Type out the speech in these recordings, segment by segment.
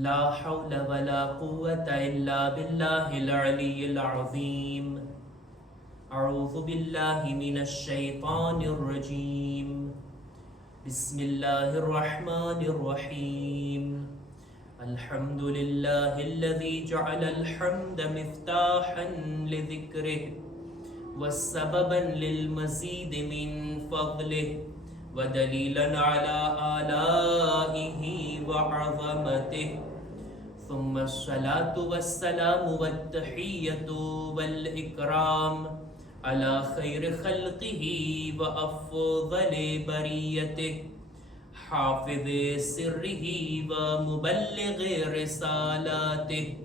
ला हौल वला कुव्वता इल्ला बिल्लाहिल अलिय्यिल अज़ीम। अऊज़ु बिल्लाहि मिनश शैतानिर रजीम। बिस्मिल्लाहिर रहमानिर रहीम। अल्हम्दुलिल्लाहिल्लज़ी जअलल हम्द मिफ्ताहन लिज़िक्रिहि वस्सबबन लिलमज़ीद मिन फ़ज़लिहि वदलीलन अला आलाइहि वअज़मतिहि। सुम्मा अस्सलातु वस्सलामु वत्तहिय्यतु वल इकराम अला खैर खल्क़िहि व अफ़ज़लि बरियतिहि हाफ़िज़ि सिर्रिहि व मुबल्लिग़ि रिसालातिहि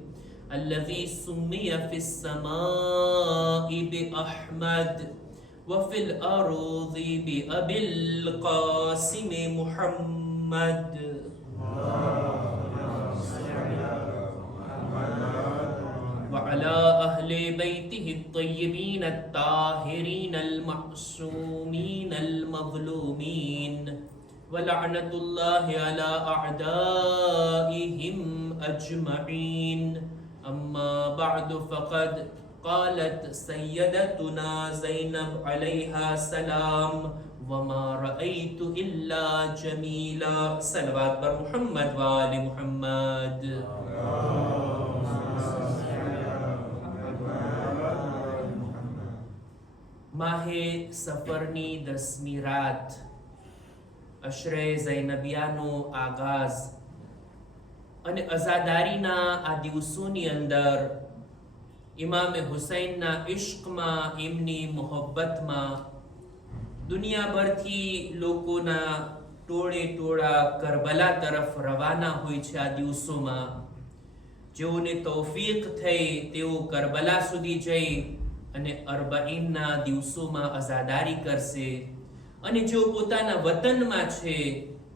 अल्लज़ी सुम्मिय फ़िस्समाइ बिअहमद व फ़िल अर्ज़ि बिअबिल क़ासिम मुहम्मद। वअला अहले बैतिहि अत्तय्यबीन अत्ताहिरीन अल-मअसूमीन अल-मज़लूमीन वलअनतुल्लाहि अला अअदाइहिम अजमईन। अम्मा बअदु फ़क़द क़ालत सय्यदतुना ज़ैनब अलैहा सलाम वमा रअयतु इल्ला जमीला। सलवात पर मुहम्मद व आले मुहम्मद। माहे सफरनी 10મી રાત, અશરે ઝૈનબિયાનો આગાઝ અને અઝાદારીના આ દિવસોની અંદર ઇમામે હુસૈનના ઇશ્કમાં, એમની મોહબ્બતમાં દુનિયાભરથી લોકોના ટોળે ટોળા કરબલા તરફ રવાના હોય છે। આ દિવસોમાં જેઓને તૌફીક થઈ તેઓ કરબલા સુધી જઈ અને અરબાઈનના દિવસોમાં અઝાદારી કરશે અને જેઓ પોતાના વતનમાં છે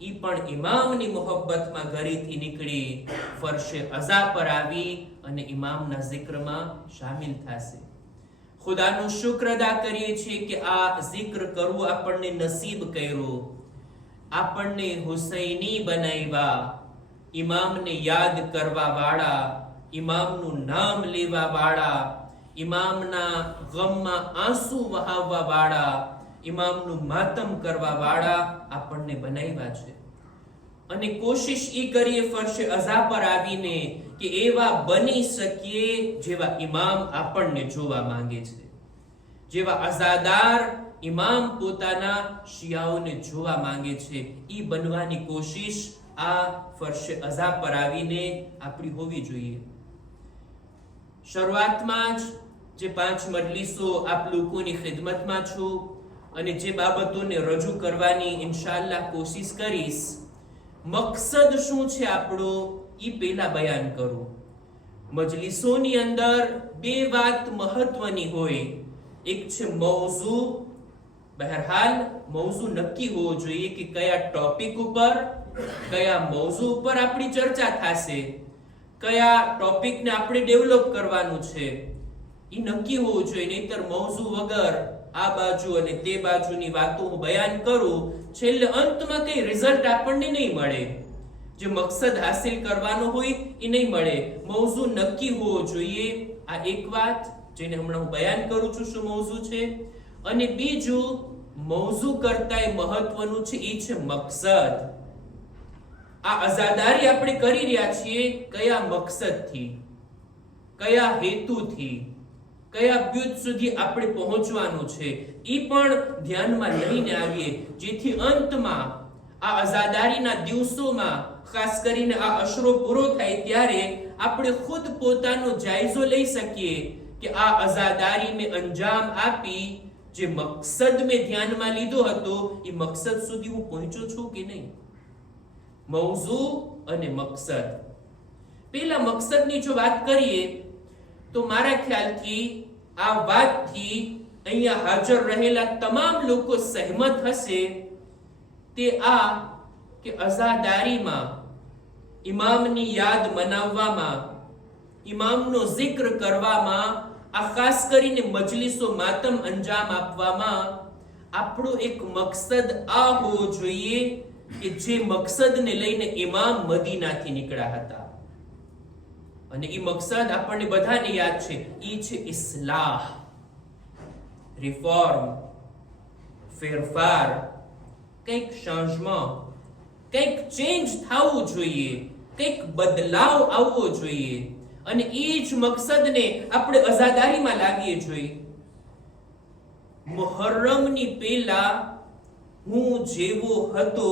ઈ પણ ઇમામની મોહબ્બતમાં ઘરેથી નીકળી ફરશે અઝા પર આવી અને ઇમામના ઝિક્રમાં શામિલ થશે। ખુદાનો શુક્ર અદા કરીએ છીએ કે આ ઝિક્ર કરવું આપણને નસીબ કર્યો, આપણને હુસૈની બનાવ્યા, ઇમામને યાદ કરવા વાળા, ઇમામનું નામ લેવા વાળા, ઇમામના ગમમાં આંસુ વહાવવા વાળા, ઇમામનું માતમ કરવા વાળા આપણને બનાવ્યા છે। અને કોશિશ ઈ કરીએ ફરશે અઝા પર આવીને કે એવા બની શકીએ જેવા ઇમામ આપણને જોવા માંગે છે, જેવા અઝાદાર ઇમામ પોતાના શિયાઓને જોવા માંગે છે, ઈ બનવાની કોશિશ આ ફરશે અઝા પર આવીને આપણી હોવી જોઈએ। શરૂઆતમાં જ જે 5 મજલિસો આપ લોકોની ખિદમતમાં છું અને જે બાબતોને રજૂ કરવાની ઇન્શાઅલ્લાહ કોશિશ કરીશ, મકસદ શું છે આપણો ઈ પહેલા બયાન કરું। મજલિસોની અંદર 2 વાત મહત્વની હોય, એક છે મૌઝુ। બહરહાલ મૌઝુ નક્કી હોવો જોઈએ કે કયા ટોપિક ઉપર, કયા મૌઝુ ઉપર આપણી ચર્ચા થશે, કયા ટોપિકને આપણે ડેવલપ કરવાનું છે ઈ નક્કી હોવું જોઈએ। નહીતર મૌઝુ વગર આ બાજુ અને તે બાજુની વાતો હું બયાન કરું, છેલ્લે અંતમાં કઈ રિઝલ્ટ આપણને નહીં મળે, જે મકસદ હાસિલ કરવાનો હોય એ નહીં મળે। મૌઝુ નક્કી હોવો જોઈએ, આ એક વાત જેને હમણાં હું બયાન કરું છું શું મૌઝુ છે। અને બીજું મૌઝુ કરતાંય મહત્વનું છે ઈ છે મકસદ। આ અઝાદારી આપણે કરી રહ્યા છીએ કયા મકસદથી, કયા હેતુથી, કયા બ્યુત સુધી આપણે પહોંચવાનું છે ઈ પણ ધ્યાનમાં લઈને આવીએ, જેથી અંતમાં આ અઝાદારીના દિવસોમાં ખાસ કરીને આ અશરો પૂરો થાય ત્યારે આપણે ખુદ પોતાનો જાયજો લઈ શકીએ કે આ અઝાદારી મેં અંજામ આપી જે મકસદ મેં ધ્યાનમાં લીધો હતો એ મકસદ સુધી હું પહોંચ્યો છું કે નહીં। મૌઝુ અને મકસદ। પહેલા મકસદની જો વાત કરીએ તો મારા ખ્યાલથી આ વાતથી અહીંયા હાજર રહેલા તમામ લોકો સહેમત હશે તે આ કે અઝાદારીમાં ઇમામની યાદ મનાવવામાં, ઇમામનો જિક્ર કરવામાં, આ ખાસ કરીને મજલિસો માતમ અંજામ આપવામાં આપણો એક મકસદ આ હોવો જોઈએ કે જે મકસદને લઈને ઇમામ મદીનાથી નીકળ્યા હતા। અને એ મકસદ આપણને બધાને યાદ છે, એ છે ઇસ્લાહ, રિફોર્મ, ફેરફાર, કંઈક ચેન્જમાં, કંઈક ચેન્જ થવું જોઈએ, કંઈક બદલાવ આવવો જોઈએ, અને એ જ મકસદને આપણે અઝાદારીમાં લાવીએ જોઈએ. મુહર્રમની પહેલા હું જેવો હતો,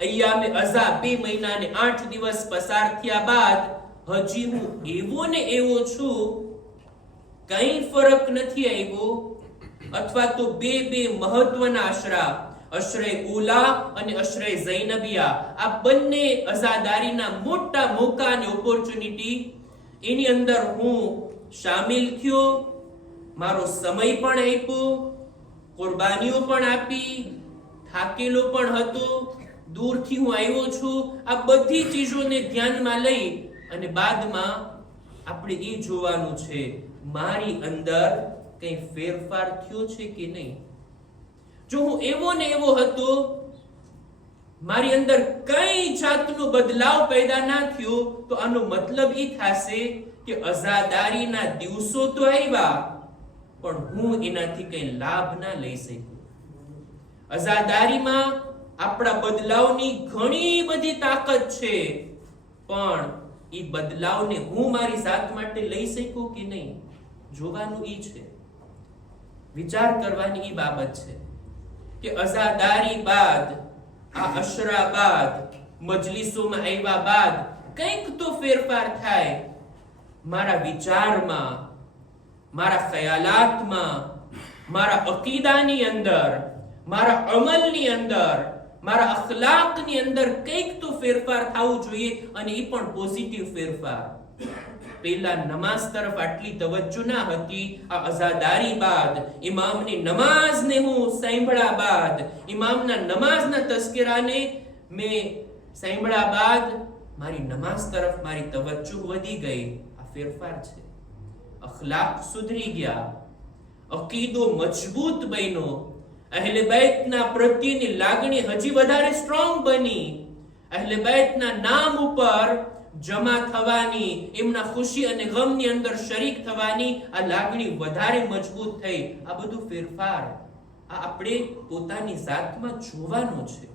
અય્યામે અઝા 2 મહિના ને 8 દિવસ પસાર થયા બાદ હજી હું એવો ને એવો છું, કઈ ફરક નથી આવ્યો. અથવા તો બે મહત્વના અશરા, અશરે ઉલા અને અશરે ઝૈનબિયા, આ બંને અઝાદારીના મોટા મોકા અને ઓપોર્ચ્યુનિટી, એની અંદર હું શામિલ થયો, મારો સમય પણ આપ્યો, કુરબાનીઓ પણ આપી, થાકેલો પણ હતો, દૂરથી હું આવ્યો છું. આ બધી ચીજોને ધ્યાનમાં લઈ અને બાદમાં આપણે એ જોવાનું છે, મારી અંદર કઈ ફેરફાર થયો છે કે નહીં. જો હું એવો ને એવો હતો, મારી અંદર કઈ જાતનો બદલાવ પેદા ના થયો, તો આનો મતલબ એ થશે કે અઝાદારીના દિવસો તો આવ્યા, પણ હું એનાથી કઈ લાભ ના લઈ શક્યો. અઝાદારીમાં આપણા બદલાવની ઘણી બધી તાકાત છે, પણ એ બદલાવને હું મારી જાત માટે લઈ શક્યો કે નહીં, જોવાનું ઈ છે, વિચાર કરવાની ઈ બાબત છે કે અઝાદારી બાદ, આ અશરા બાદ, મજલિસોમાં આવ્યા બાદ કંઈક તો ફેરફાર થાય મારા વિચારમાં, મારા ખ્યાલાતમાં, મારા અકીદાની અંદર, મારા અમલની અંદર, મારા અખલાકની અંદર કંઈક તો ફેરફાર થવું જોઈએ, અને એ પણ પોઝિટિવ ફેરફાર. પહેલા નમાઝ તરફ આટલી તવજ્જો ના હતી, આ અઝાદારી બાદ, ઇમામની નમાઝને હું સાંભળ્યા બાદ, ઇમામના નમાઝના તસ્કીરાને મેં સાંભળ્યા બાદ મારી નમાઝ તરફ મારી તવજ્જો વધી ગઈ. આ ફેરફાર છે. અખલાક સુધરી ગયા, અકીદો મજબૂત બન્યો, અહેલે બેતના પ્રત્યેની લાગણી હજી વધારે સ્ટ્રોંગ બની, અહેલે બેતના નામ ઉપર જમા થવાની, એમના ખુશી અને ગમની અંદર શરીક થવાની આ લાગણી વધારે મજબૂત થઈ. આ બધું ફેરફાર આ આપણે પોતાની જાતમાં જોવાનો છે.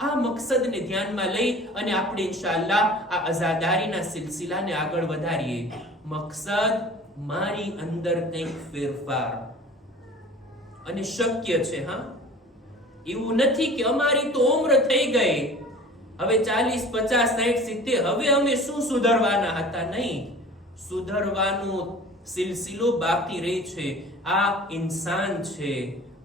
આ મકસદને ધ્યાનમાં લઈ અને આપણે ઇન્શાઅલ્લાહ આ અઝાદારીના સિલસિલાને આગળ વધારીએ. મકસદ મારી અંદર કંઈક ફેરફાર, અને શક્ય છે. હા, એવું નથી કે અમારી તો ઉંમર થઈ ગઈ, હવે 40, 50, 60, 70, હવે અમે શું સુધરવાના હતા. નહીં, સુધરવાનો સિલસિલો બાકી રહી છે. આ ઇન્સાન છે,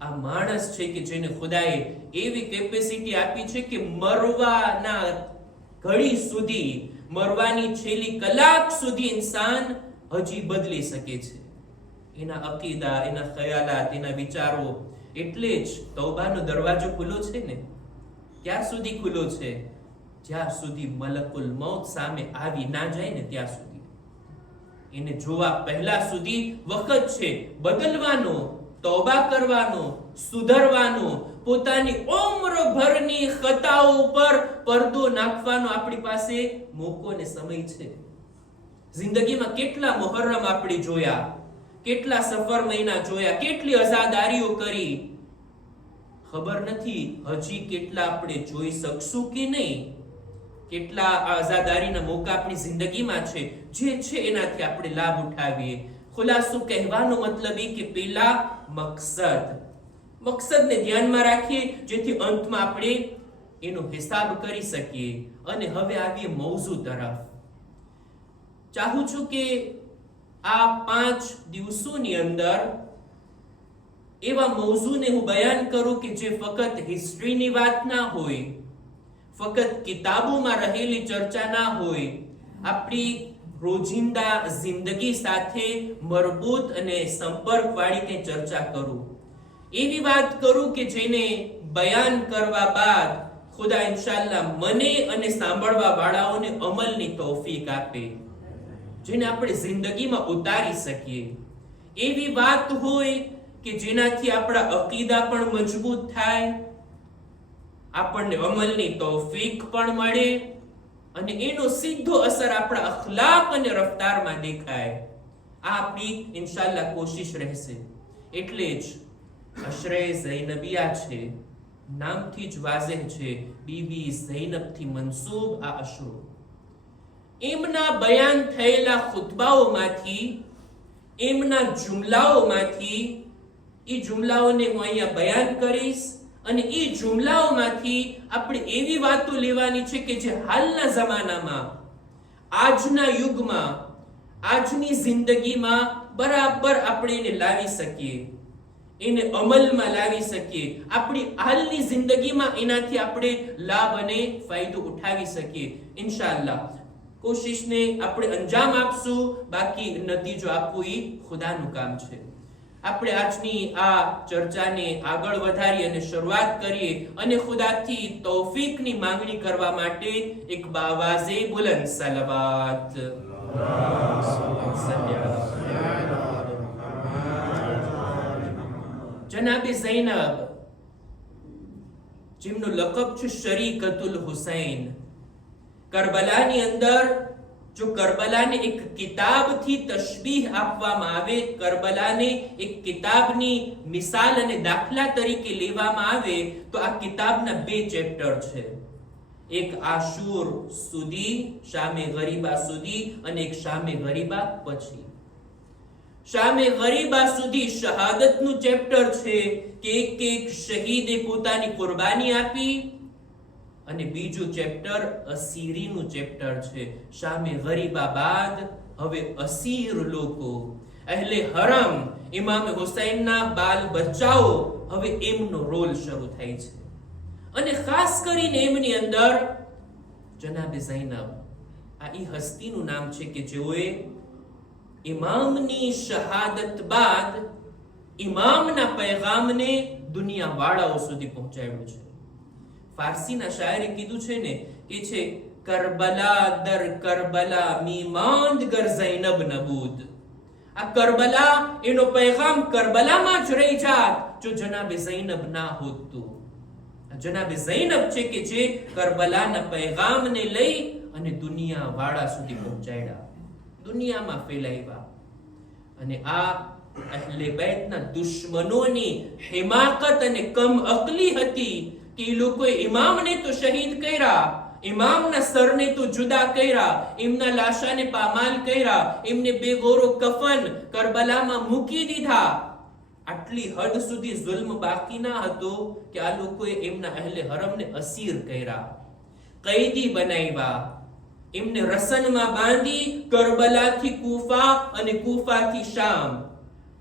આ માણસ છે કે જેને ખુદાએ એવી કેપેસિટી આપી છે કે મરવાના ઘડી સુધી, મરવાની છેલ્લી કલાક સુધી ઇન્સાન હજી બદલી શકે છે. એના અકીદા, એના ખ્યાલાત, એના વિચારો. એટલે જ તૌબાનો દરવાજો ખુલ્લો છે ને. ક્યાં સુધી ખુલ્લો છે? જ્યાં સુધી મલકુલ મૌત સામે આવી ના જાય ને ત્યાં સુધી. એને જોવા પહેલા સુધી વખત છે બદલવાનો, તૌબા કરવાનો, સુધરવાનો, પોતાની ઉમ્રભરની ખતાઓ ઉપર પડદો નાખવાનો આપણી પાસે મોકો અને સમય છે. જિંદગીમાં કેટલા મુહર્રમ આપણે જોયા, કેટલા સફર મહિના જોયા, કેટલી અઝાદારીઓ કરી, ખબર નથી હજી કેટલા આપણે જોઈ શકશું કે નહીં. કેટલા આઝાદારીના મોકા આપણી જિંદગીમાં છે, જે છે એનાથી આપણે લાભ ઉઠાવીએ. ખુલાસો કહેવાનો મતલબ એ કે પહેલા મકસદને ધ્યાનમાં રાખીએ, જેથી અંતમાં આપણે એનો હિસાબ કરી શકીએ. અને હવે આવીએ મૌઝુ તરફ. ચાહું છું કે આ 5 દિવસોની અંદર એવા મૌઝુને હું બયાન કરું કે જે ફક્ત હિસ્ટ્રીની વાત ના હોય, ફક્ત કિતાબોમાં રહેલી ચર્ચા ના હોય, આપણી રોજિંદા જિંદગી સાથે મરબૂત અને સંપર્કવાળી કંઈ ચર્ચા કરું. એવી વાત કરું કે જેને બયાન કરવા બાદ ખુદા ઇન્શાઅલ્લાહ મને અને સાંભળવા વાળાઓને અમલની તૌફીક આપે, જેને આપણે જિંદગીમાં ઉતારી શકીએ. એવી વાત હોય કે જેનાથી આપણા અકીદા પણ મજબૂત થાય, આપણને અમલની તૌફીક પણ મળે, અને એનો સીધો અસર આપણા અખલાક અને રફતારમાં દેખાય. આ આપણી ઇન્શાલ્લાહ કોશિશ રહેશે. એટલે જ અશરે ઝૈનબિયા છે, નામથી જ વાઝેહ છે, બીબી ઝૈનબથી મનસૂબ આ અશરો. એમના બયાન થયેલા ખુતબાઓમાંથી, એમના જુમલાઓમાંથી, એ જુમલાઓને હું અહીંયા બયાન કરીશ અને એ જુમલાઓમાંથી આપણે એવી વાતો લેવાની છે કે જે હાલના જમાનામાં, આજના યુગમાં, આજની જિંદગીમાં બરાબર આપણે એને લાવી શકીએ, એને અમલમાં લાવી શકીએ, આપણી હાલની જિંદગીમાં એનાથી આપણે લાભ અને ફાયદો ઉઠાવી શકીએ. ઇન્શાઅલ્લાહ કોશિશને આપણે અંજામ આપશું, બાકી નતીજો આપવો એ ખુદાનું કામ છે. આપણે આજની આ ચર્ચાને આગળ વધારી અને શરૂઆત કરીએ અને ખુદાથી તૌફીકની માંગણી કરવા માટે એક બાવાઝે બુલંદ સલવાત. જનાબે ઝૈનબ, જેમનું લકબ છે શરીકતુલ હુસૈન, કરબલાની અંદર જો કરબલાને એક કિતાબથી તશબીહ આપવામાં આવે, કરબલાને એક કિતાબની મિસાલ અને દાખલા તરીકે લેવામાં આવે, તો આ કિતાબના 2 ચેપ્ટર છે. એક આશુર સુધી, શામે ગરીબા સુધી, અને એક શામે ગરીબા પછી. શામે ગરીબા સુધી શહાદતનું ચેપ્ટર છે કે એક શહીદે પોતાની કુરબાની આપી, અને બીજું ચેપ્ટર અસીરીનું ચેપ્ટર છે. શામે ગરીબા બાદ હવે અસીર લોકો, અહેલે હરમ, ઇમામ હુસૈનના બાલ બચ્ચાઓ, હવે એમનો રોલ શરૂ થાય છે. અને ખાસ કરીને એમની અંદર જનાબે ઝૈનબ, આ ઈ હસ્તીનું નામ છે કે જેઓએ ઇમામની શહાદત બાદ ઇમામના પૈગામને દુનિયાવાળાઓ સુધી પહોંચાડ્યું છે. ફારસીના શાયરે કીધું છે ને, કે છે કરબલા દર કરબલા મીમાંદ ગર ઝૈનબ નબૂદ. આ કરબલા, એનો પૈગામ કરબલામાં જ રહી જાત જો જનાબે ઝૈનબ ના હોત તો. જનાબે ઝૈનબ છે કે જે કરબલાના પૈગામને લઈ અને દુનિયાવાળા સુધી પહોંચાડ્યા, દુનિયામાં ફેલાવ્યા. અને આ અહલે બેતના દુશ્મનોની હિમાકત અને કમ અકલી હતી કે એ લોકોએ ઇમામને તો શહીદ કર્યા, ઇમામના સરને તો જુદા કર્યા, એમના લાશાને પામાલ કર્યા, એમને બેગોરો કફન કરબલામાં મૂકી દીધા. આટલી હદ સુધી જુલ્મ બાકી ના હતો કે આ લોકોએ એમના અહેલે હરમને અસીર કર્યા, કૈદી બનાવ્યા, એમને રસનમાં બાંધી કરબલાથી કૂફા અને કૂફાથી શામ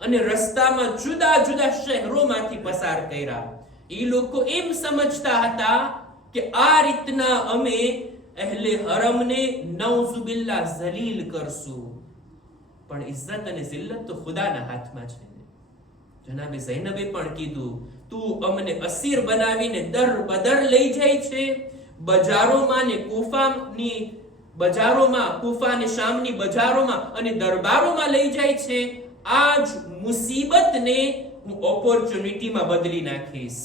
અને રસ્તામાં જુદા જુદા શહેરોમાંથી પસાર કર્યા. એ લોકો એમ સમજતા હતા કે આ રીતના અમે અહેલે હરમને નૌઝુબિલ્લાહ ઝલીલ કરશું. પણ ઇઝ્ઝત અને જિલ્લત તો ખુદાના હાથમાં છે. જનાબે ઝૈનબે પણ કીધું, તું અમને અસીર બનાવીને દર બદર લઈ જાય છે, બજારોમાં ને કૂફાની બજારોમાં, કૂફા અને શામની બજારોમાં અને દરબારોમાં લઈ જાય છે. આ જ મુસીબતને હું ઓપોર્ચ્યુનિટીમાં બદલી નાખીશ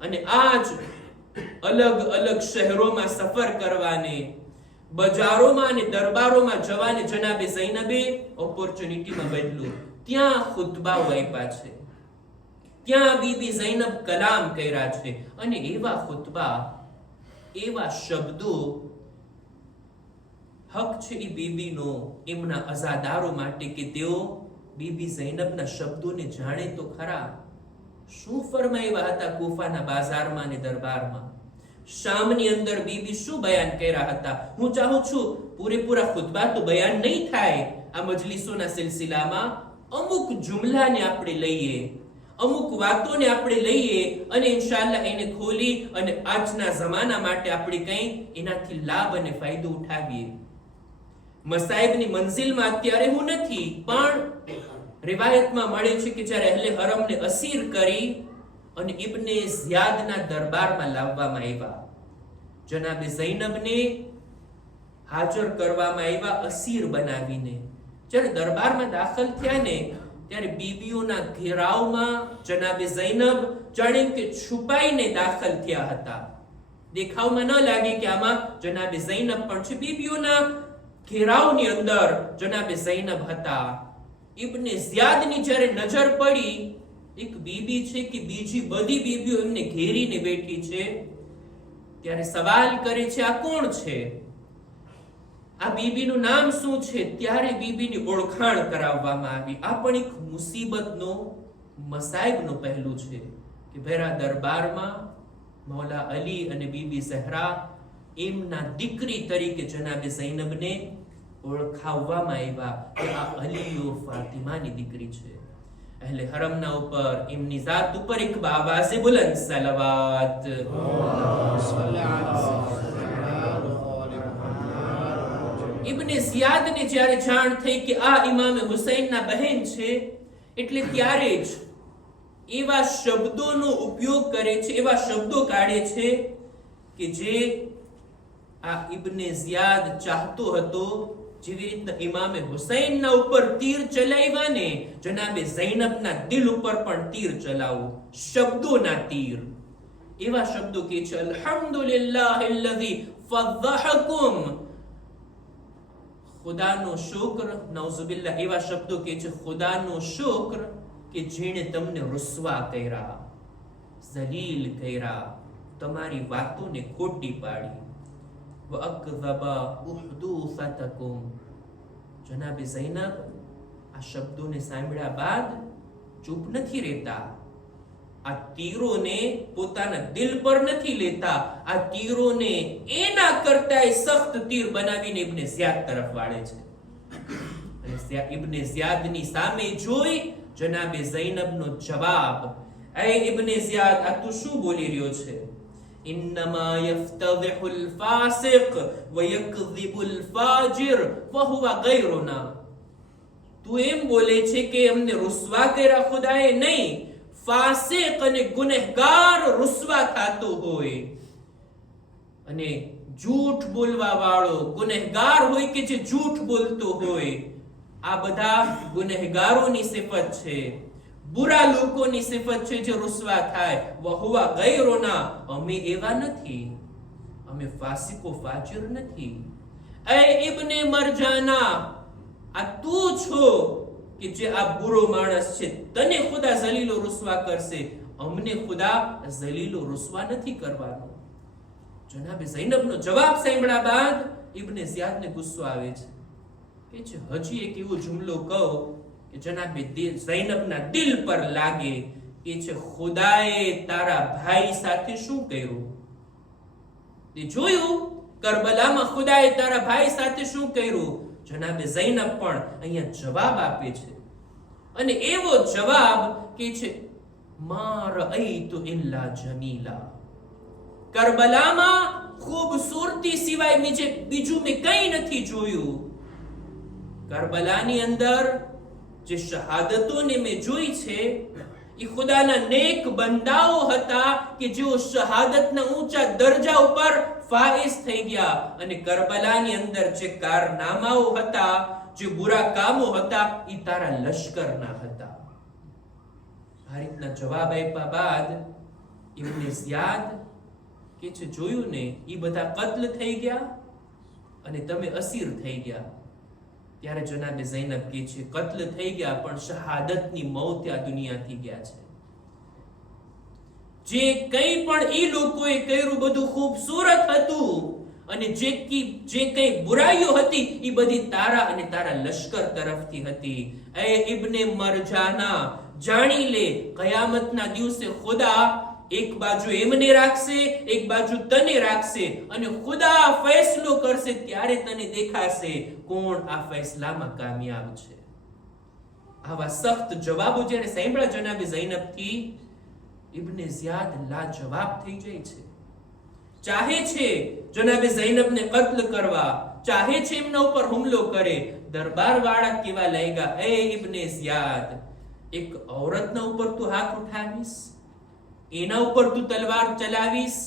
અને આજ અલગ અલગ શહેરોમાં સફર કરવાને, બજારોમાં અને દરબારોમાં જવાને જનાબે ઝૈનબે ઓપોર્ચ્યુનિટીમાં બદલ્યું. ત્યાં ખુતબાઓ આપ્યા છે, ત્યાં બીબી ઝૈનબ કલામ કર્યા છે, અને એવા ખુતબા, એવા શબ્દો, હક છે એ બીબીનો એમના અઝાદારો માટે કે તેઓ બીબી ઝૈનબના શબ્દોને જાણે તો ખરા. શું ફરમાવ્યા હતા કૂફાના બાજારમાં અને દરબારમાં, શામની અંદર બીબી શું બયાન કર્યા હતા. હું ચાહું છું પૂરેપૂરા ખુતબા તો બયાન નહીં થાય આ મજલિસોના સિલસિલામાં, અમુક જુમલાને આપણે લઈએ, અમુક વાતોને આપણે લઈએ અને ઇન્શાઅલ્લાહ એને ખોલી અને આજના જમાના માટે આપણે કંઈ એનાથી લાભ અને ફાયદો ઉઠાવીએ. મસાઈબની મંઝિલમાં અત્યારે હું નથી, પણ રિવાયતમાં મળે છે કે જ્યારે અહેલે હરમને અસીર કરી અને ઇબ્ને ઝિયાદના દરબારમાં લાવવામાં આવ્યા, જનાબે ઝૈનબને હાજર કરવામાં આવ્યા અસીર બનાવીને. જ્યારે દરબારમાં દાખલ થયા ને, ત્યારે બીબીઓના ઘેરાવમાં જનાબે ઝૈનબ જાણે કે છુપાઈને દાખલ થયા હતા. દેખાવમાં ન લાગે કે આમાં જનાબે ઝૈનબ પણ છે. બીબીઓના ઘેરાવની અંદર જનાબે ઝૈનબ હતા. ઇબ્ને ઝિયાદની જ્યારે નજર પડી, એક બીબી છે કે બીજી બધી બીબીઓ એમને ઘેરીને બેઠી છે, ત્યારે સવાલ કરે છે આ કોણ છે, આ બીબીનું નામ શું છે? ત્યારે બીબીની ઓળખાણ કરાવવામાં આવી. આ પણ એક મુસીબતનો મસાઈબનો પહેલું છે કે ભેરા દરબારમાં મૌલા અલી અને બીબી ઝહરા એમના દીકરી તરીકે જનાબે ઝૈનબને ઓળખાવવામાં આવ્યા કે આ અલીઓ ફાતિમાની દીકરી છે. અહલે હરમના ઉપર એમની જાત ઉપર એક આવાઝે બુલંદ સલાવત. ઇબ્ને ઝિયાદને જ્યારે જાણ થઈ કે આ ઇમામ હુસૈનના બહેન છે, એટલે ત્યારે જ એવા શબ્દોનો ઉપયોગ કરે છે, એવા શબ્દો કાઢે છે કે જે આ ઇબ્ને ઝિયાદ ચાહતો હતો. જેવી રીતના ઇમામે હુસૈનના ઉપર તીર ચલાવ્યા ને, જનાબે ઝૈનબના દિલ ઉપર પણ તીર ચલાવો, શબ્દોના તીર. એવા શબ્દો કે છે અલ્હમ્દુલિલ્લાહિલ્લઝી ફદ્દહકુમ, ખુદાનો શુક્ર, નઉઝુબિલ્લાહ, એવા શબ્દો કે છે ખુદાનો શુક્ર કે જેણે તમને રુસવા કર્યા, ઝલીલ કર્યા, તમારી વાતોને ખોટી પાડી. વઅકઝબા ઉહદુસતકુમ, જનાબે ઝૈનબ આ શબ્દોને સાંભળ્યા બાદ ચૂપ નથી રહેતા. આ તીરોને પોતાના દિલ પર નથી લેતા, આ તીરોને એના કરતા સખ્ત તીર બનાવીને ઇબ્ને ઝિયાદ તરફ વાળે છે. અને ઇબ્ને ઝિયાદની સામે જોઈ જનાબે ઝૈનબનો જવાબ, એ ઇબ્ને ઝિયાદ, આ તું શું બોલી રહ્યો છે? ઇન્નમા યફ્તદિહુલ ફાસિક વ યકઝિબુલ ફાજિર ફહુવા ગૈરુના. તું એમ બોલે છે કે અમને રુસવા કર્યા ખુદાએ? નહીં, ફાસિક અને ગુનેહગાર રુસવા થતો હોય, અને જૂઠ બોલવા વાળો ગુનેહગાર હોય કે જે જૂઠ બોલતો હોય, આ બધા ગુનેહગારોની સિફત છે, બુરા લોકોની સિફત છે જે રુસવા થાય. વહુવા ગૈરુના, અમે એવા નથી, અમે ફાસિકો ફાજિર નથી. એ ઇબ્ને મરજાના, આ તું છો કે જે આ બુરો માણસ છે, તને ખુદા ઝલીલો રુસવા કરશે, અમને ખુદા ઝલીલો રુસવા નથી કરવાનો. જનાબે ઝૈનબનો જવાબ સાંભળ્યા બાદ ઇબ્ને ઝિયાદને ગુસ્સો આવે છે કે હજી એક એવો જુમલો કહો કે જનાબે ઝૈનબના દિલ પર લાગે. કે છે ખુદાએ તારા ભાઈ સાથે શું કર્યું? તે જોયું કરબલામાં ખુદાએ તારા ભાઈ સાથે શું કર્યું? જનાબે ઝૈનબ પણ અહીંયા જવાબ આપે છે, અને એવો જવાબ કે છે મા રઅઈતુ ઇલ્લા જમીલા. કરબલામાં ખૂબસૂરતી સિવાય બીજું મેં કંઈ નથી જોયું. કરબલાની અંદર જે શહાદતોને મેં જોઈ છે એ ખુદાના નેક બંદાઓ હતા કે જેઓ શહાદતના ઊંચા દરજા ઉપર ફાઈઝ થઈ ગયા, અને કરબલાની અંદર જે કારનામાઓ હતા, જે બુરા કામો હતા, એ તારા લશ્કરના હતા. આ રીતના જવાબ આપ્યા બાદ ઇબ્ને ઝિયાદ કે છે જોયું ને, એ બધા કત્લ થઈ ગયા અને તમે અસીર થઈ ગયા. ત્યારે જનાબે ઝૈનબ કે છે કત્લ થઈ ગયા પણ શહાદતની મૌત આ દુનિયાથી ગયા છે. જે કંઈ પણ ઈ લોકોએ કર્યું બધું ખૂબસૂરત હતું, અને જે કંઈ બુરાઈઓ હતી એ બધી તારા અને તારા લશ્કર તરફથી હતી. એ ઇબ્ને મરજાના, જાણી લે કયામતના દિવસે ખુદા એક બાજુ એમને રાખશે, એક બાજુ તને રાખશે, અને ખુદા ફેસલો કરશે ત્યારે તને દેખાશે કોણ આ ફેસલામાં કામયાબ છે. આવા સખ્ત જવાબો જ્યારે સાંભળ્યા જનાબે ઝૈનબથી, ઇબ્ને ઝિયાદ લાજવાબ થઈ જાય છે. ચાહે છે જનાબે ઝૈનબને કત્લ કરવા, ચાહે છે એમના ઉપર હુમલો કરે. દરબાર વાળા કેવા લાગ્યા, એ ઇબ્ને ઝિયાદ, એક ઔરતના ઉપર તું હાથ ઉઠાવીશ, એના ઉપર તું તલવાર ચલાવીશ,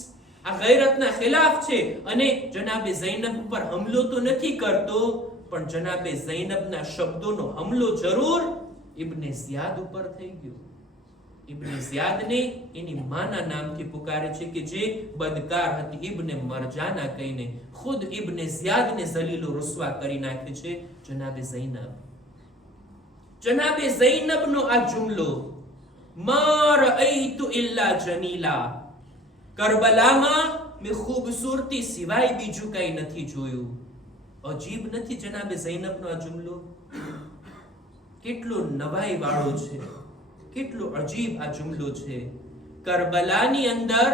આ ગૈરતના ખિલાફ છે. અને જનાબે ઝૈનબ ઉપર હુમલો તો નથી કરતો, પણ જનાબે ઝૈનબના શબ્દોનો હુમલો જરૂર ઇબ્ને ઝિયાદ ઉપર થઈ ગયો. ઇબ્ન ઝિયાદને એની માના નામથી પુકારે છે કે જે બદકાર હતી, ઇબ્ન મરજાના કહીને ખુદ ઇબ્ન ઝિયાદને ઝલીલો રુસ્વા કરી નાખે છે જનાબે ઝૈનબ. જનાબે ઝૈનબનો આ જુમલો, મા રઅયતુ ઇલ્લા જમીલા, કરબલામાં મેં ખૂબસૂરતી સિવાય બીજું કઈ નથી જોયું. અજીબ નથી જનાબે ઝૈનબનો આ જુમલો? કેટલો નવાઈ વાળો છે, કેટલો અજીબ આ જુમલો છે. કરબલાની અંદર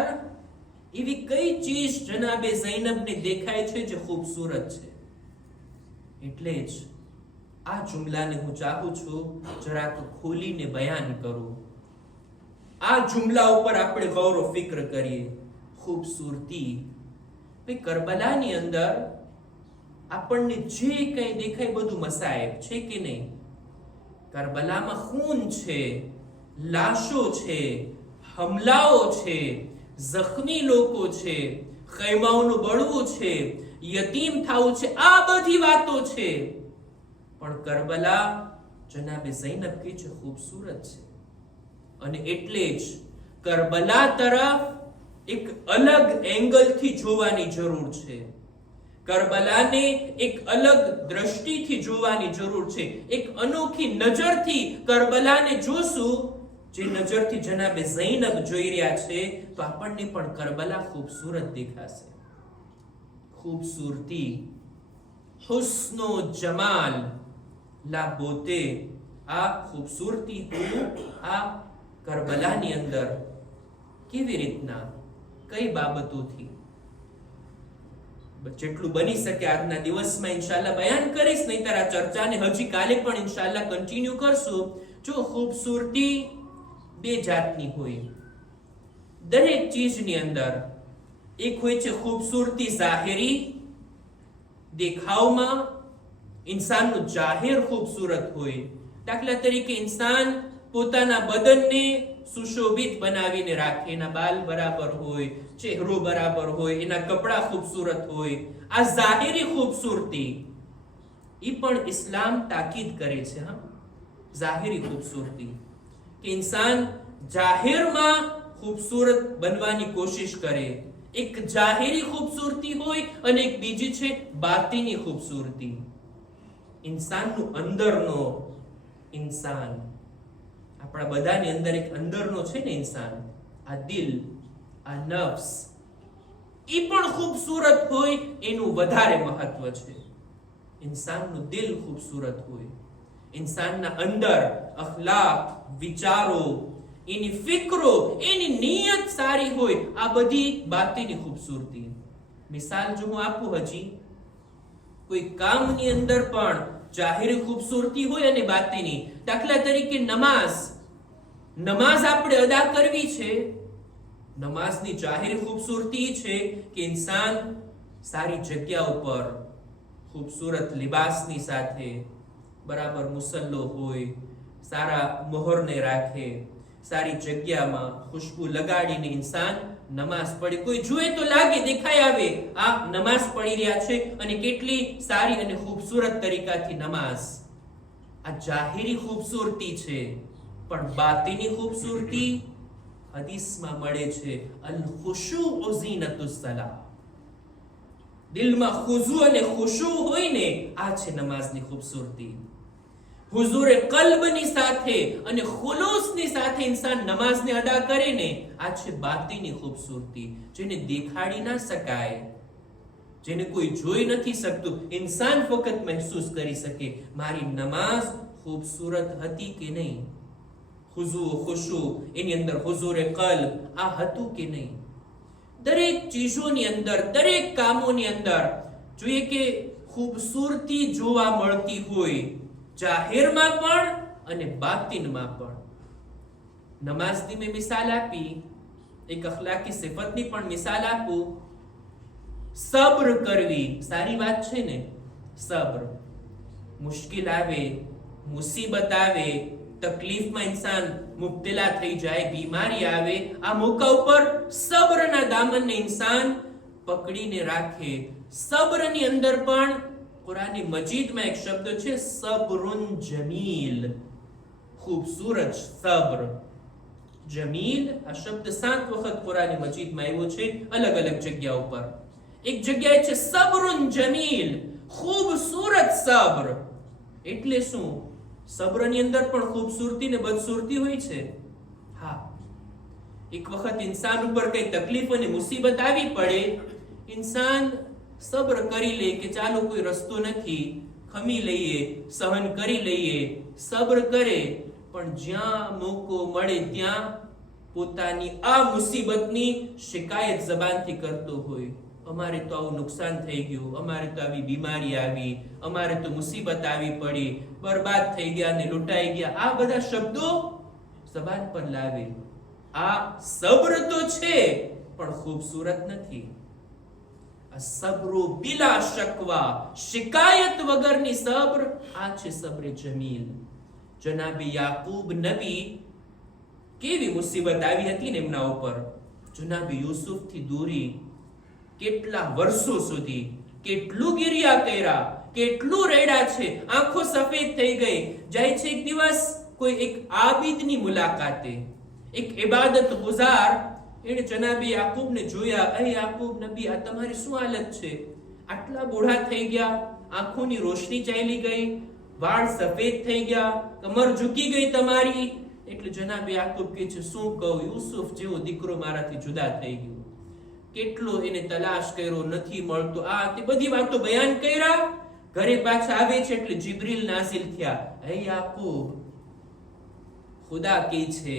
એવી કઈ ચીજ જનાબે ઝૈનબને દેખાય છે જે ખૂબસૂરત છે? એટલે જ આ જુમલાને હું ચાહું છું જરાક ખોલીને બયાન કરું. આ જુમલા ઉપર આપણે ગૌર ફિક્ર કરીએ. ખૂબસૂરતી, ભાઈ કરબલાની અંદર આપણને જે કઈ દેખાય બધું મસાયબ છે કે નહીં? કરબલામાં ખૂન છે, લાશો છે, હમલાઓ છે, જખમી લોકો છે, ખૈમાઓનું બળવું છે, યતીમ થવું છે, આ બધી વાતો છે. પણ કરબલા જનાબે ઝૈનબ કે છે ખૂબસૂરત છે. અને એટલે જ કરબલા તરફ એક અલગ એંગલથી જોવાની જરૂર છે. કરબલાને એક અલગ દ્રષ્ટિથી જોવાની જરૂર છે. એક અનોખી નજરથી કરબલાને જોશું, જે નજરથી જનાબે ઝૈનબ જોઈ રહ્યા છે, તો આપણને પણ કરબલા ખૂબસૂરત દેખાશે. ખૂબસૂરતી, હુસ્નો જમાલ લા બોતે, આ ખૂબસૂરતી આ કરબલાની અંદર કેવી રીતના, કઈ બાબતોથી, જેટલું બની શકે આજના દિવસમાં ઇન્શાલ્લાહ બયાન કરીશ, નહીતર આ ચર્ચાને હજી કાલે પણ ઇન્શાલ્લાહ કન્ટિન્યુ કરશું. જો ખૂબસૂરતી બે જાતની હોય દરેક ચીજની અંદર. એક હોય છે ખૂબસૂરતી ઝાહિરી, દેખાવમાં ઇન્સાનનું જાહેર ખૂબસૂરત હોય. દાખલા તરીકે ઇન્સાન પોતાના બદનને સુશોભિત બનાવીને રાખે, એના બાલ બરાબર હોય, ચહેરો બરાબર હોય, એના કપડા ખૂબસૂરત હોય. આ ઝાહિરી ખૂબસૂરતી, એ પણ ઇસ્લામ તાકીદ કરે છે. હા, ઝાહિરી ખૂબસૂરતી કે ઇન્સાન જાહેરમાં ખૂબસૂરત બનવાની કોશિશ કરે. એક જાહેરી ખૂબસૂરતી હોય અને એક બીજી છે બાતીની ખૂબસૂરતી. ઇન્સાનનું અંદરનો ઇન્સાન, આપણા બધાની અંદર એક અંદરનો છે ને ઇન્સાન, આ દિલ, આ નફ્સ, એ પણ ખૂબસૂરત હોય, એનું વધારે મહત્વ છે. ઇન્સાનનું દિલ ખૂબસૂરત હોય, ઇન્સાનના અંદર અખલાક, વિચારો, એની ફિકરો, એની નિયત સારી હોય, આ બધી બાતીની ખૂબસૂરતી. મિસાલ જો હું આપું, હજી કોઈ કામની અંદર પણ જાહેરી ખૂબસૂરતી હોય અને બાતીની. દાખલા તરીકે નમાઝ આપણે અદા કરવી છે. નમાઝની જાહેરી ખૂબસૂરતી છે કે ઇન્સાન સારી જગ્યા ઉપર ખૂબસૂરત લિબાસની સાથે બરાબર મુસલ્લો હોય, સારા મોહરને રાખે, સારી જગ્યામાં ખુશ્બુ લગાડીને ઇન્સાન નમાઝ પઢે. કોઈ જુએ તો લાગે, દેખાય આવે આ નમાઝ પઢી રહ્યા છે અને કેટલી સારી અને ખૂબસૂરત તરીકાથી નમાઝ. આ જાહેરી ખૂબસૂરતી છે. પણ બાતીની ખૂબસૂરતી હદીસમાં મળે છે, અલ ખુશૂ ઝીનતુસ સલાહ. દિલમાં ખુશુ અને ખુશૂ હોય ને, આ છે નમાઝની ખૂબસૂરતી. હુઝુરે કલ્બની સાથે અને ખુલૂસની સાથે ઇન્સાન નમાઝને અદા કરે ને, આ છે બાતીની ખૂબસૂરતી, જેને દેખાડી ના શકાય, જેને કોઈ જોઈ નથી શકતું. ઇન્સાન ફક્ત મહેસૂસ કરી શકે મારી નમાઝ ખૂબસૂરત હતી કે નહીં, ખુશુ ખુશુ એની અંદર હુઝુરે કલ્બ આ હતું કે નહીં. દરેક ચીજોની અંદર, દરેક કામોની અંદર જોઈએ કે ખૂબસૂરતી જોવા મળતી હોય, જાહેરમાં પણ અને બાતિનમાં પણ. નમાઝની મેં મિસાલ આપી, એક અખલાકી સિફતની પણ મિસાલ આપું. સબ્ર કરવી સારી વાત છે ને. સબ્ર, મુશ્કેલ આવે, મુસીબત આવે, તકલીફમાં ઇન્સાન મુબ્તલા થઈ જાય, બીમારી આવે, આ મોકા ઉપર સબ્રના દામનને ઇન્સાન પકડીને રાખે. સબ્રની અંદર પણ કુરાન મજીદમાં એક શબ્દ છે સબ્રુન જમીલ, ખૂબસૂરત સબ્ર. જમીલ આ શબ્દ 7 વખત કુરાન મજીદમાં આવ્યો છે અલગ અલગ જગ્યાઓ પર. એક જગ્યાએ છે સબરુન જમીલ, ખૂબસૂરત સબ્ર. એટલે શું? સબ્રની અંદર પણ ખૂબસૂરતી ને બદસૂરતી હોય છે. હા, એક વખત ઇન્સાન ઉપર કઈ તકલીફ અને મુસીબત આવી પડે, ઇન્સાન સબ્ર કરી લે કે ચાલો કોઈ રસ્તો નથી, ખમી લઈએ, સહન કરી લઈએ, સબ્ર કરે. પણ જ્યાં મોકો મળે ત્યાં પોતાની આ મુસીબતની શિકાયત જબાનથી કરતો હોય. અમારે તો આવું નુકસાન થઈ ગયું, અમારે તો આવી બીમારી આવી, અમારે તો મુસીબત આવી પડી, બરબાદ થઈ ગયા ને લૂંટાઈ ગયા. આ બધા શબ્દો જબાન પર લાવે. આ સબ્ર તો છે પણ ખૂબસૂરત નથી. આ સબ્રો બિલા શકવા, શિકાયત વગરની સબ્ર, આ છે સબ્ર જમીલ. જનાબે યાકૂબ નબી કેવી મુસીબત આવી હતી ને એમના ઉપર. જનાબે યુસુફ થી દૂરી, કેટલા વર્ષો સુધી કેટલું ગિરિયા કર્યા, કેટલું રેડા છે, આંખો સફેદ થઈ ગઈ. જાય છે એક દિવસ કોઈ એક આબિદની મુલાકાતે, એક ઇબાદત ગુજાર, એને જનાબે યાકૂબને જોયા. અહે યાકૂબ નબી, આ તમારી શું હાલત છે? આટલા બુઢા થઈ ગયા, આંખોની રોશની ચાલી ગઈ, વાળ સફેદ થઈ ગયા, કમર ઝૂકી ગઈ તમારી. એટલે જનાબે યાકૂબ કહે છે, શું કહું, યુસુફ જેવો દીકરો મારાથી જુદા થઈ ગયો. કેટલો એને તલાશ કર્યો, નથી મળતો. આ તે બધી વાતો બયાન કર્યા. ઘરે પાછા આવે છે એટલે જિબ્રીલ નાઝિલ થયા. હે યાકૂબ, ખુદા કહે છે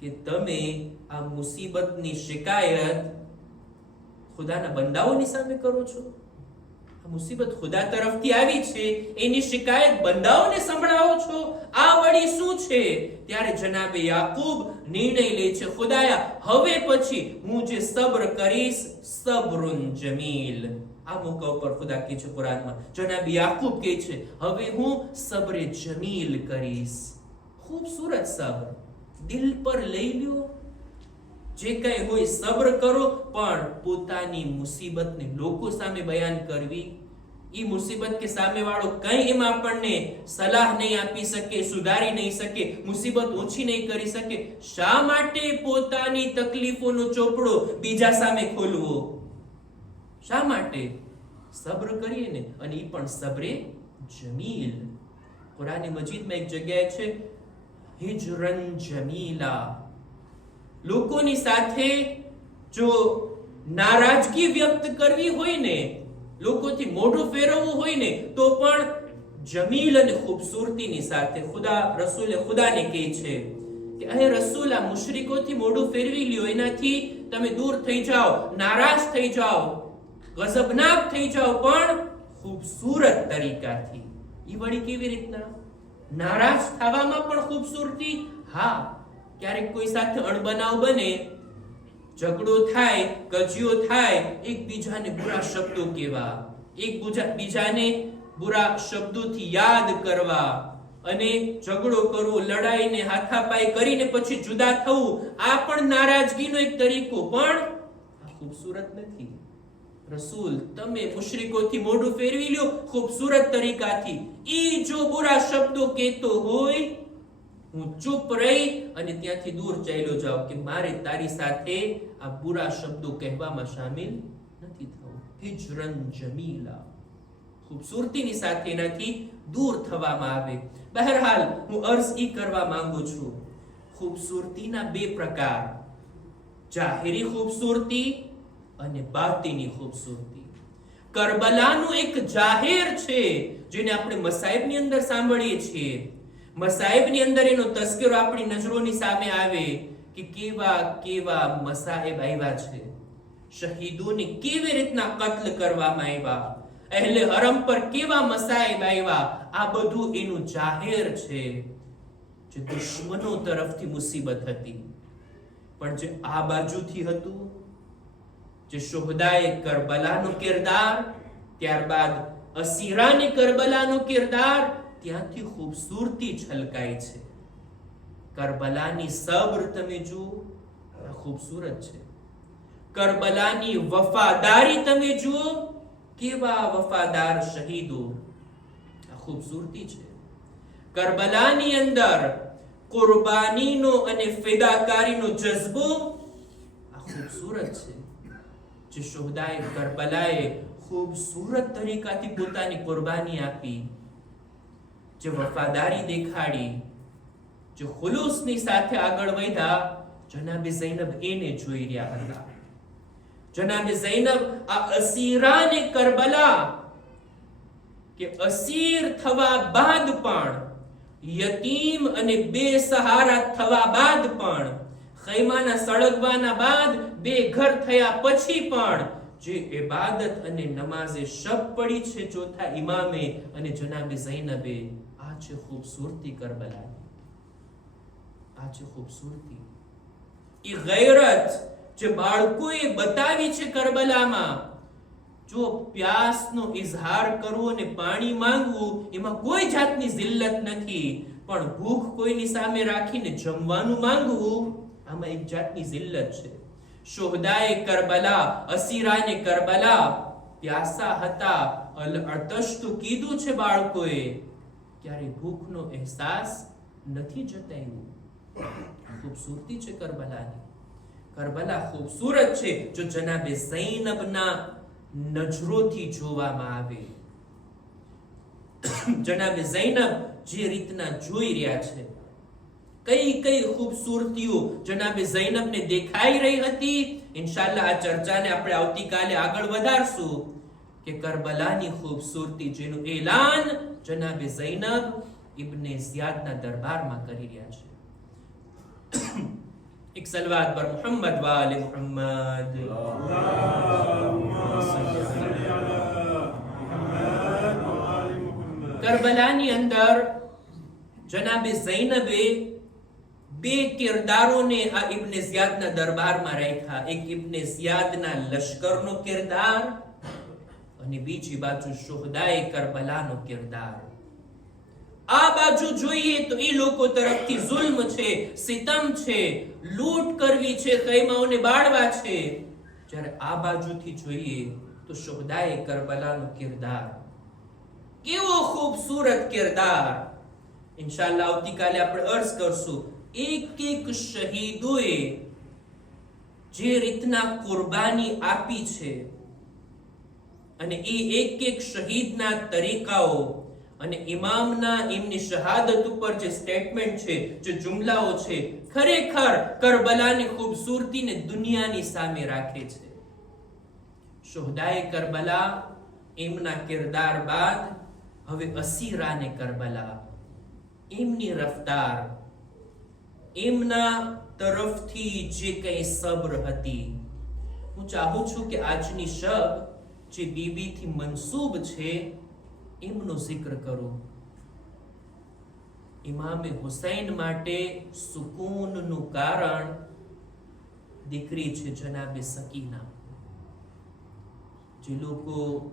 કે તમે આ મુસીબતની શિકાયત ખુદાના બંદાઓની સામે કરો છો. આ મુસીબત ખુદા તરફથી આવી છે, એની શિકાયત બંદાઓને સંભળાવો છો. આ વળી શું છે? ત્યારે જનાબે યાકૂબ નિર્ણય લે છે, ખુદાયા, હવે પછી હું જે સબ્ર કરીશ, સબ્રુન જમીલ. આ મોકા ઉપર ખુદા કહે છે કુરાનમાં, જનાબે યાકૂબ કહે છે, હવે હું સબ્ર જમીલ કરીશ. ખૂબસૂરત સબ્ર, દિલ પર લઈ લ્યો. જે કઈ હોય સબ્ર કરો, પણ પોતાની મુસીબતને લોકો સામે બયાન કરવી. ઈ મુસીબત કે સામે વાળો કઈ એમાં આપણને સલાહ નહીં આપી શકે, સુધારી નહીં શકે, મુસીબત ઓછી નહીં કરી શકે. શા માટે પોતાની તકલીફોનો ચોપડો બીજા સામે ખોલવો? શા માટે? સબ્ર કરીએ ને, અને ઈ પણ સબ્રે જમીલ. કુરાન મજીદમાં એક જગ્યાએ છે હિજરન જમીલા. લોકોની સાથે જો નારાજગી વ્યક્ત કરવી હોય ને, લોકોથી મોઢું ફેરવવું હોય ને, તો પણ જમીલ અને ખૂબસૂરતીની સાથે. રસૂલે ખુદાને કહે છે કે અહે રસૂલ, આ મુશરિકોથી મોઢું ફેરવી લ્યો, એનાથી તમે દૂર થઈ જાઓ, નારાજ થઈ જાઓ, ગઝબનાક થઈ જાઓ, પણ ખૂબસૂરત તરીકાથી. ઈ વળી કેવી રીતના? નારાજ થવામાં પણ ખૂબસૂરતી. હા, ક્યારેક કોઈ સાથે અણબનાવ બને, ઝઘડો થાય, કજિયો થાય, એકબીજાને બુરા શબ્દો કહેવા, એકબીજાને બુરા શબ્દોથી યાદ કરવા, અને ઝઘડો કરવો, લડાઈને હાથાપાઈ કરીને પછી જુદા થવું, આ પણ નારાજગીનો એક તરીકો. પણ આ ખૂબસૂરત નથી. રસૂલ, તમે મુશરિકોથી મોઢું ફેરવી લ્યો ખૂબસૂરત તરીકાથી. ઈ જો બુરા શબ્દો કહેતો હોય, હું ચૂપ રહી અને ત્યાંથી દૂર ચાલ્યો જાઉં કે મારે તારી સાથે આ બુરા શબ્દો કહેવામાં શામિલ નથી થવું. હિજરન જમીલા, ખૂબસૂરતીની સાથે એનાથી દૂર થવામાં આવે. બહરહાલ, હું અર્ઝ ઈ કરવા માંગુ છું, ખૂબસૂરતીના બે પ્રકાર, જાહેરી ખૂબસૂરતી અને બાતિની ખૂબસૂરતી. કરબલાનું એક જાહેર છે, જેને આપણે મસાઈબની અંદર સાંભળીએ છીએ. મસાઈબની અંદર એનો તસ્કરો આપણી નજરોની સામે આવે કે કેવા કેવા મસાઈબ આવ્યા છે, શહીદોને કેવી રીતના કત્લ કરવામાં આવ્યા, અહેલે હરમ પર કેવા મસાઈબ આવ્યા. આ બધું એનું જાહેર છે, જે દુશ્મનો તરફથી મુસીબત હતી. પણ જે આ બાજુથી હતું, જે શુહદાએ કરબલાનો કિરદાર, ત્યારબાદ અસીરાને કરબલાનો કિરદાર, ત્યાંથી ખૂબસૂરતી છલકાય છે. કરબલાની સબ્ર તમે જુઓ, ખૂબસૂરત છે. કરબલાની વફાદારી તમે જુઓ, કેવા વફાદાર શહીદો, આ ખૂબસૂરતી છે. કરબલાની અંદર કુરબાનીનો અને ફિદાકારીનો જજ્બો આ ખૂબસૂરત છે. જે શુહદાએ કરબલાએ ખૂબસૂરત તરીકાથી પોતાની કુરબાની આપી, જે વફાદારી દેખાડી, જે ખુલૂસની સાથે આગળ વધ્યા, જનાબે ઝૈનબ એને જોઈ રહ્યા હતા. જનાબે ઝૈનબ આ અસીરાને કરબલા કે અસીર થવા બાદ પણ, યતીમ અને બેસહારા થવા બાદ પણ, ખૈમાના સળગવાના બાદ બેઘર થયા પછી પણ જે ઇબાદત અને નમાઝે શબ પડી છે ચોથા ઇમામે અને જનાબે ઝૈનબે, આ છે ખૂબસૂરતી કરબલા. આ છે ખૂબસૂરતી. એ ગૈરત જે બાળકોએ બતાવી છે કરબલામાં. જો પ્યાસનો ઇઝહાર કરવો અને પાણી માંગવું એમાં કોઈ જાતની જિલ્લત નથી, પણ ભૂખ કોઈની સામે રાખીને જમવાનું માંગવું આમાં એક જાતની જિલ્લત છે. શુહદાએ કરબલા, અસીરાને કરબલા પ્યાસા હતા, અતશતું કીધું છે બાળકોએ, ક્યારે ભૂખનો અહેસાસ નથી જતાવ્યું. ખૂબસૂરતી છે કરબલાની. કરબલા ખૂબસૂરત છે જો જનાબે ઝૈનબના નજરોથી જોવામાં આવે. જનાબે ઝૈનબ જે રીતના જોઈ રહ્યા છે, કઈ કઈ ખૂબસૂરતીઓ જનાબે ઝૈનબને દેખાઈ રહી હતી, ઇન્શાઅલ્લાહ આ ચર્ચાને આપણે આવતીકાલે આગળ વધારશું કે કરબલાની ખૂબસૂરતી જેનું એલાન જનાબે ઝૈનબ ઇબ્ને ઝિયાદના દરબારમાં કરી રહ્યા છે. એક સલવાત પર મુહમ્મદ વાલે મુહમ્મદ. કરબલાની અંદર જનાબે ઝૈનબે બે કિરદારોને આ ઇબ્ને ઝિયાદના દરબારમાં રાખ્યા. એક ઇબ્ને ઝિયાદના લશ્કરનો કિરદાર અને બીજી બાજુ શુહદાએ કરબલાનો કિરદાર. આ બાજુ જોઈએ તો એ લોકો તરફથી જુલ્મ છે, સિતમ છે, લૂંટ કરવી છે, ખૈમાઓને બાળવા છે. જ્યારે આ બાજુથી જોઈએ તો શુહદાએ કરબલાનો કિરદાર, કેવો ખૂબસૂરત કિરદાર. ઇન્શાઅલ્લાહ આવતીકાલે આપણે અર્ઝ કરશું. એક એક શહીદોએ જે રીતના કુરબાની આપી છે અને એ એક એક શહીદના તરીકાઓ અને ઇમામના એમની શહાદત ઉપર જે સ્ટેટમેન્ટ છે, જે જુમલાઓ છે, ખરેખર કરબલાની ખૂબસૂરતીને દુનિયાની સામે રાખે છે. શુહદાએ કરબલા એમના કિરદાર બાદ હવે અસીરાને કરબલા, એમની રફતાર, એમના તરફથી જે કઈ સબ્ર હતી. હું ચાહું છું કે આજની શબ જે બીબીથી મનસૂબ છે એમનો જિક્ર કરો. ઇમામે હુસૈન માટે સુકૂનનું કારણ દીકરી છે જનાબે સકીના. જે લોકો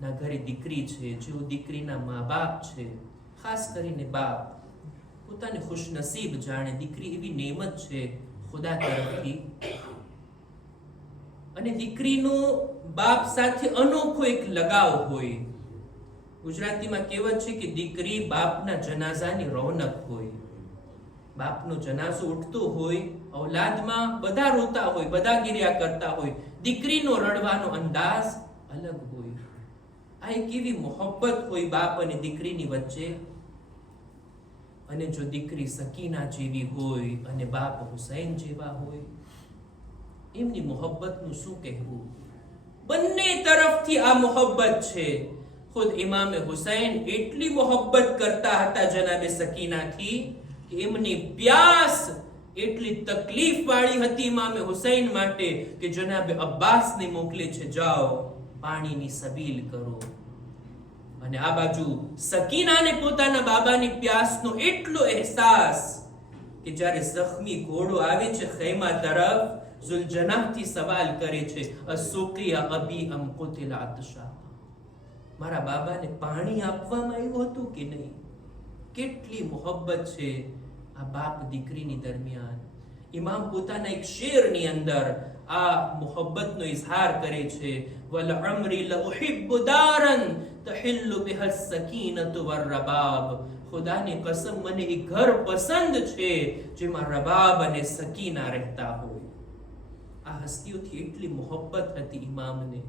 ના ઘરે દીકરી છે, જેઓ દીકરીના મા બાપ છે, ખાસ કરીને બાપ પોતાને ખુશનસીબ જાણે. દીકરી એવી નેમત છે ખુદા તરફથી, અને દીકરીનો બાપ સાથે અનોખો એક લગાવ હોય. ગુજરાતીમાં કહેવત છે કે દીકરી બાપના જનાઝાની રોનક હોય. બાપનો જનાઝો ઉઠતો હોય, ઔલાદમાં બધા રોતા હોય, બધા ગિર્યા કરતા હોય, દીકરીનો રડવાનો અંદાજ અલગ હોય. આ એક એવી મોહબ્બત હોય બાપ અને દીકરીની વચ્ચે. અને જો દીકરી સકીના જેવી હોય અને બાપ હુસૈન જેવા હોય, એમની મોહબ્બતનું શું કહેવું. બંને તરફથી આ મોહબ્બત છે. ખુદ ઇમામે હુસૈન એટલી મોહબ્બત કરતા હતા જનાબે સકીનાથી કે એમની પ્યાસ એટલી તકલીફ વાળી હતી ઇમામે હુસૈન માટે કે જનાબે અબ્બાસને મોકલે છે, જાઓ પાણીની સબીલ કરો. અને આ બાજુ સકીનાને પોતાના બાબાની પ્યાસનો એટલો અહેસાસ કે જ્યારે જખ્મી ઘોડો આવે છે ખૈમા તરફ, ઝુલજનાહથી સવાલ કરે છે, અસુકિયા અબી અમ કુતિલા અતશા. મારા બાબાને પાણી આપવામાં આવ્યું હતું કે નહીં. કેટલી મોહબ્બત છે આ બાપ દીકરીની દરમિયાન. ઇમામ પોતાના એક શેરની અંદર આ મોહબ્બતનો ઇઝહાર કરે છે. વલ અમરી લા ઉહિબ્બુ દારન તહિલ્લુ બિહા સકીનતુ વરબાબ ખુદાની કસમ, મને એ ઘર પસંદ છે જેમાં રબાબ અને સકીના રહેતા હોય. આ હસ્તીઓથી એટલી મોહબ્બત હતી ઇમામને.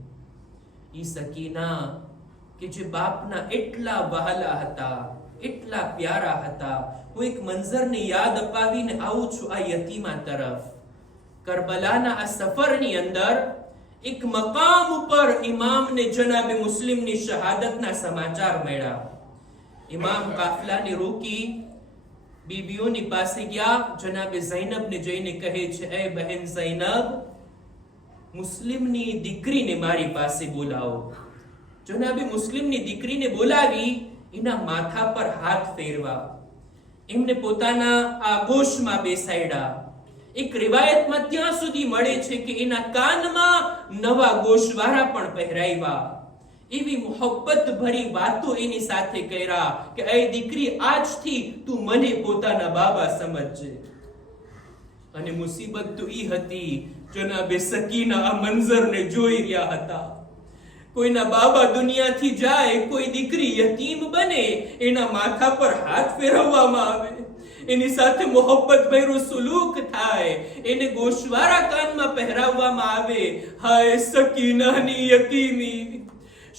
ઈ સકીના કે જે બાપના એટલા વહાલા હતા, એટલા પ્યારા હતા. હું એક મંઝરને યાદ અપાવીને આવું છું આ યતીમા તરફ. કરબલાના આ સફરની અંદર એક મકામ ઉપર ઇમામને જનાબે મુસ્લિમની શહાદતના સમાચાર મળ્યા. ઇમામ કાફલાને રોકી બીબીઓની પાસે ગયા. જનાબે ઝૈનબને જઈને કહે છે, એ બહેન ઝૈનબ, મુસ્લિમની દીકરીને મારી પાસે બોલાવો. જનાબે મુસ્લિમની દીકરીને બોલાવી એના માથા પર હાથ ફેરવા, એમને પોતાના આગોશમાં બેસાડ્યા. એક રિવાયતમાં ત્યાં સુધી મળે છે કે એના કાનમાં નવા ગોશવારા પણ પહેરાવ્યા. એવી મોહબ્બત ભરી વાતો એની સાથે કર્યા કે એ દીકરી, આજથી તું મને પોતાના બાબા સમજજે. અને મુસીબત તો ઈ હતી, જનાબે સકીના આ મંઝરને જોઈ રહ્યા હતા. કોઈના બાબા દુનિયાથી જાય, કોઈ દીકરી યતીમ બને, એના માથા પર હાથ ફેરવવામાં આવે, એની સાથે મોહબ્બત ભર્યું સુલૂક થાય, એને ગોશવારા કાનમાં પહેરાવવામાં આવે. હાય સકીનાની યતીમી,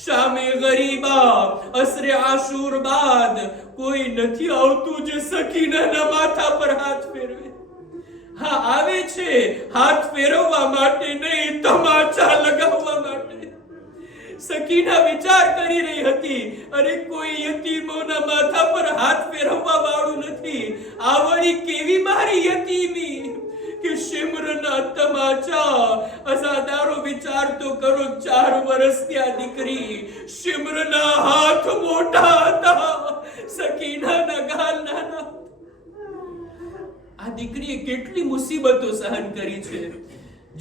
શામે ગરીબા, અસરે આશુર બાદ કોઈ નથી આવતું જે સકીનાના માથા પર હાથ ફેરવે. હા, આવે છે, હાથ ફેરવવા માટે નહીં, તમાચા લગાવવા માટે. સકીના વિચાર કરી રહી હતી, અરે કોઈ યતીમોના માથા પર હાથ ફેરવવા વાળું નથી. આવડી કેવી મારી યતીમી કે શિમ્રના તમાચા. અઝાદારો વિચાર તો કરો, 4 વર્ષની આ દીકરી, શિમ્રના હાથ મોટા હતા, સકીનાના ગાલ નાના. આ દીકરીએ કેટલી મુસીબતો સહન કરી છે.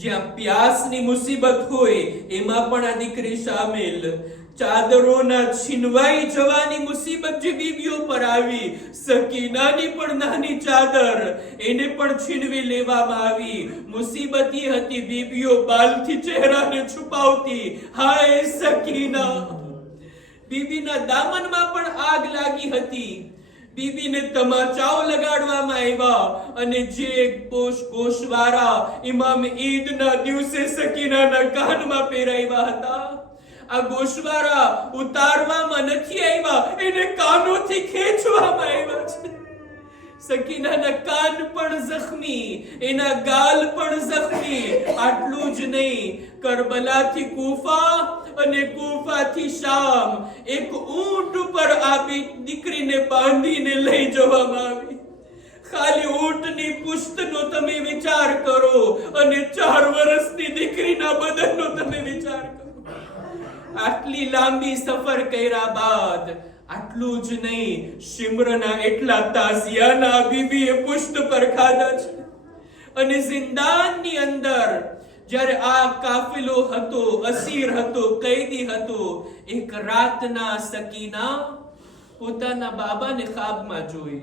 જ્યાં પ્યાસની મુસીબત હોય એમાં પણ આ દીકરી સામેલ. ચાદરોના છીનવાઈ જવાની મુસીબત જે બીબીઓ પર આવી, સકીનાની પણ નાની ચાદર એને પણ છીનવી લેવામાં આવી. મુસીબત એ હતી, બીબીઓ બાલથી ચહેરાને છુપાવતી. હાય સકીના. બીબીના દામનમાં પણ આગ લાગી હતી. બીબીને તમાચાઓ લગાડવામાં આવ્યા અને જે ગોશવારા ઇમામ ઈદના દિવસે સકીનાના કાનમાં પહેરાવ્યા હતા, આ ગોશવારા ઉતારવામાં નથી આવ્યા, એને કાનોથી ખેંચવામાં આવ્યા છે. સકીનાના કાન પણ જખમી, એના ગાલ પણ જખમી. આટલું જ નહીં, કરબલાથી કૂફા અને કૂફાથી શામ એક ઊંટ ઉપર આ દીકરીને બાંધીને લઈ જવામાં આવી. ખાલી ઊંટની પુષ્ટનો તમે વિચાર કરો અને 4 વર્ષની દીકરીના બદનનો તમે વિચાર કરો. આટલી લાંબી સફર કર્યા બાદ આટલું જ નહીં, શિમ્રના એટલા તાઝિયાના બીબીએ પુષ્ટ પર ખાધા છે. અને જિંદાનની અંદર જ્યારે આ કાફિલો હતો, અસીર હતો, કૈદી હતો, એક રાતના સકીના પોતાના બાબાને ખ્વાબમાં જોઈ,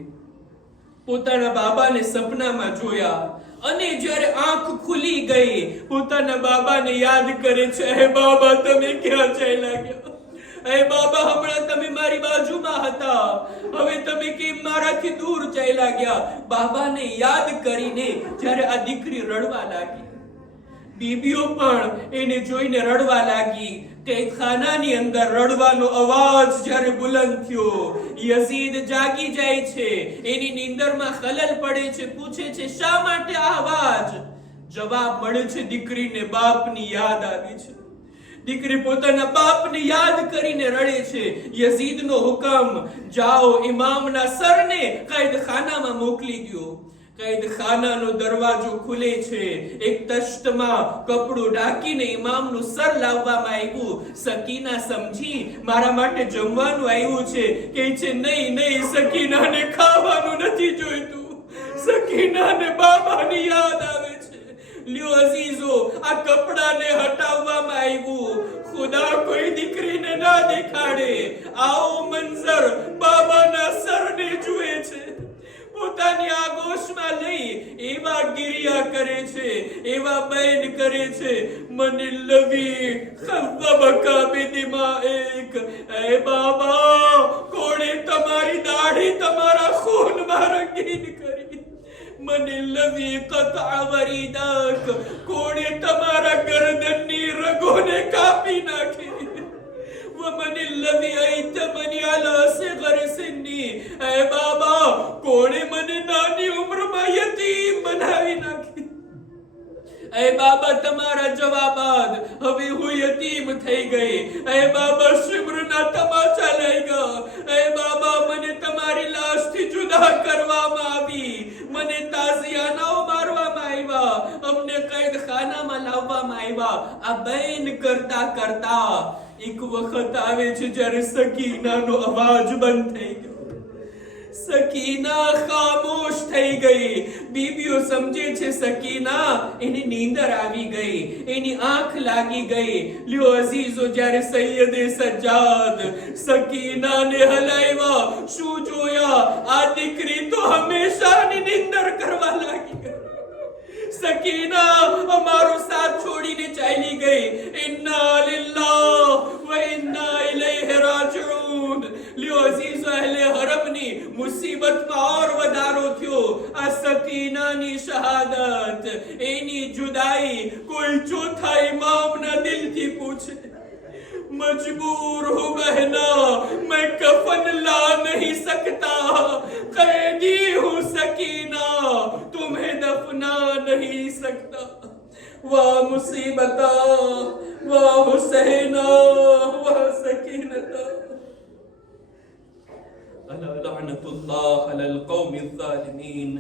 પોતાના બાબાને સપનામાં જોયા. અને જ્યારે આંખ ખુલી ગઈ, પોતાના બાબાને યાદ કરે છે, હે બાબા તમે ક્યાં ચાલ્યા ગયા? હે બાબા, હમણાં તમે મારી બાજુમાં હતા, હવે તમે કેમ મારાથી દૂર ચાલ્યા ગયા? બાબાને યાદ કરીને જ્યારે આ દીકરી રડવા લાગી, બીબીઓ પણ એને જોઈને રડવા લાગી. કેદખાનાની અંદર રડવાનો અવાજ જ્યારે બુલંદ થયો, યઝીદ જાગી જાય છે, એની નીંદરમાં ખલલ પડે છે, પૂછે છે શા માટે આ અવાજ? જવાબ મળે છે, દીકરીને બાપની યાદ આવી છે. દીકરી પોતાના બાપને યાદ કરીને રડે છે. યઝીદનો હુકમ, જાઓ ઇમામના સરને કૈદખાનામાં મોકલી દો. કૈદખાનાનો દરવાજો ખુલે છે. એક તશ્તમાં કપડું ઢાંકીને ઇમામનું સર લાવવામાં આવ્યું. સકીના સમજી મારા માટે જમવાનું આવ્યું છે. કહે છે નહીં નહીં, સકીનાને ખાવાનું નથી જોઈતું, સકીનાને બાબાની યાદ આવે છે. લ્યો અઝીઝો, આ કપડાને હટાવવામાં આવ્યું. ખુદા કોઈ દીકરીને ના દેખાડે, આવો મંઝર બાબાના સરને જુએ છે. પોતાની આગોશમાં લઈ એવા ગિરિયા કરે છે, એવા બૈન કરે છે, મને લવી ખઝબકા બિદિમાઇક, એ બાબા કોણે તમારી દાઢી તમારા ખૂનમાં રંગીન કરી, મને લવી કતઅ વરીદક, કોણે તમારા ગરદનની રગોને કાપી નાખી, ومن الذي أيتمني على صغر سني, اے બાબા કોણે મને નાની ઉંમરમાં યતીમ બનાવી નાખી, اے બાબા તમારા જવાબ બાદ હવે હું યતીમ થઈ ગઈ, اے બાબા શિબ્રના તમાચા લઈ ગયા, اے બાબા મને તમારી લાશથી જુદા કરવામાં આવી, મને તાઝિયાનાઓ મારવામાં આવ્યા, અમને કૈદખાનામાં લાવવામાં આવ્યા. આ બૈન કરતા કરતા એક વખત આવે છે જ્યારે સકીનાનો અવાજ બંધ થઈ ગયો, સકીના ખામોશ થઈ ગઈ. બીબીઓ સમજે છે સકીના એની નીંદર આવી ગઈ, એની આંખ લાગી ગઈ. લ્યો અઝીઝો, જ્યારે સૈયદે સજ્જાદ સકીનાને હલાવ્યા, શું જોયા? આ દીકરી તો હંમેશાની નીંદર કરવા લાગી ગઈ. સકીના અમારો સાથ છોડીને ચાલી ગઈ. ઇન્ના લિલ્લાહ વ ઇન્ના ઇલૈહિ રાજિઉન. લ્યો અઝીઝો, અહલે હરમની મુસીબતમાં ઓર વધારો થયો. આ સકીનાની શહાદત, એની જુદાઈ કોઈ ચોથા ઇમામના દિલથી પૂછે. मजबूर हूँ बहना, मैं कफन ला नहीं सकता, कैदी हूँ सकीना, तुम्हें दफना नहीं सकता. वाह मुसीबता, वाह हुसैना, वाह सकीनता. ألا لعنة الله على القوم الظالمين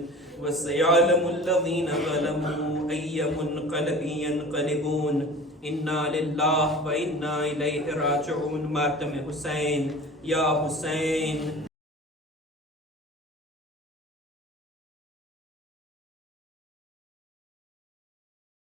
وسيعلم الذين ظلموا أي منقلب ينقلبون. إنا لله وإنا إليه راجعون. ماتم حسين، يا حسين.